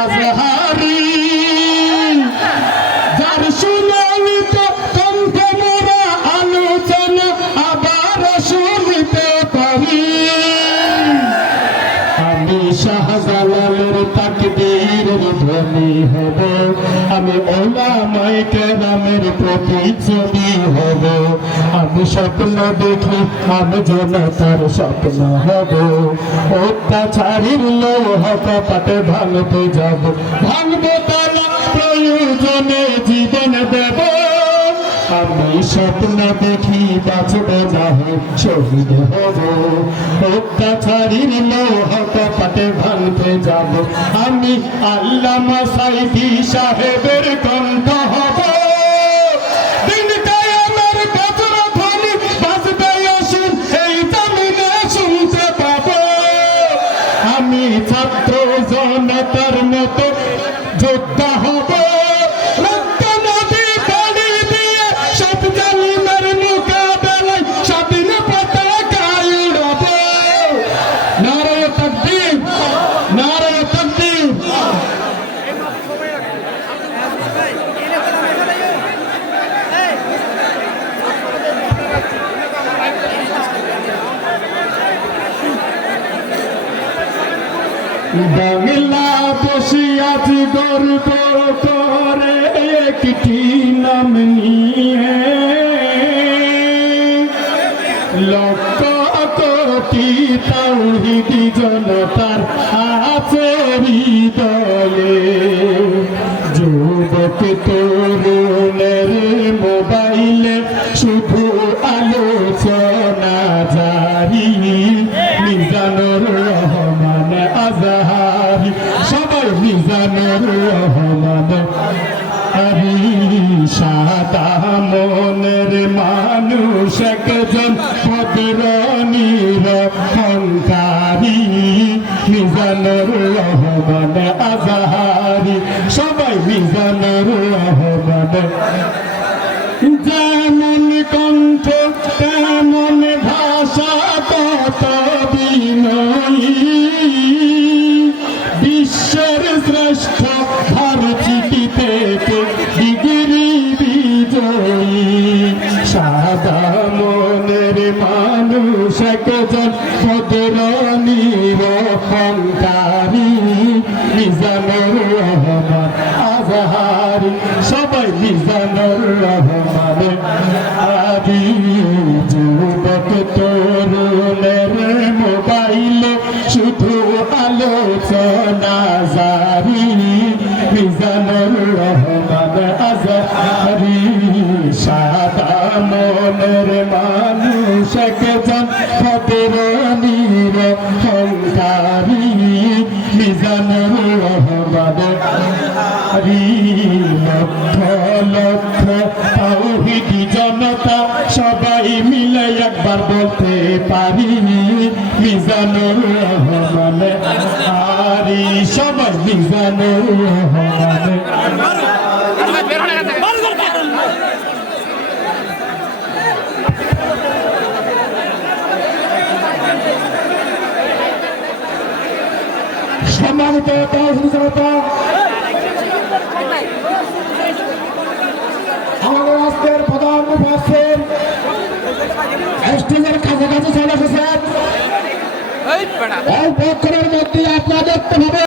আজহারি যার শুনানিত কণ্ঠে মোরা আলোচনা আবার শুনিতে পারি। আমি শাহজালালের তাকদীরের ধ্বনি হব, আমি ওলামায়ে কেরামের প্রতিচ্ছবি হব। আমি স্বপ্ন দেখি আমি জনতার স্বপ্ন হব, অত্যাচারীর লৌহ কপাটে ভাঙতে যাব, ভাঙবো তালা প্রয়োজনে জীবন দেব। আমি স্বপ্ন দেখি বাঁচব নাহি শহীদ হব, অত্যাচারীর লৌহ কপাটে ভাঙতে যাব। আমি আল্লামা সাঈদী সাহেবের কণ্ঠ হব, দিন কায়ামের বজ্র ধ্বনি বাজবে আসুন এই জমিনে শুনতে পাব। আমি ছাত্র জনতার মতো যোদ্ধা হব, রক্ত নদী পানি দিয়ে সব জালিমের মোকাবেলায় স্বাধীন পতাকায় উড়াব। নারায়ে তাকবীর, নারায়ে তাকবীর। বাংলাদেশী আজ গর্ব করে একটি নাম নিয়ে, লক্ষ কোটি তাওহীদি জনতার আছে হৃদয়ে। যুবক তরুণের মোবাইলে শুধু আলোচনা জারি, মিজানুর রহমান আজহারি, সবাই মিজানুর রহমান আজহারি। সাদা মনের মানুষ একজন ভদ্র নিরহংকারী, মিজানুর রহমান আজহারি, সবাই মিজানুর রহমান। যেমন কণ্ঠ তেমন ভাষা কত বিনয়ী, বিশ্বের শ্রেষ্ঠ ভারতীতে ডিগ্রি বিজয়ী। সাদা মনের মানুষ একজন ভদ্র নিরহংকারী, মিজানুর রহমান আজহারি, সবাই মিজানুর রহমান আজহারি। যুবক তরুণের মোবাইলে শুধু আলোচনা জারি, মিজানুর রহমান আজহারি। সাদা মনের মানুষ একজন ভদ্র নিরহংকারী, মিজানুর রহমান আজহারি। লক্ষ লক্ষ তাওহীদি জনতা সবাই মিলে একবার বলতে পারি, মিজানুর রহমান আজহারি, সবাই মিজানুর রহমান। সম্মানিত তাওহীদি জনতা, আমাদের আজকের প্রধান মুফাসসির স্টেজের কাছাকাছি চলে এসেছেন। এই বক্তব্যের মধ্যে আপনাদের দেখতে হবে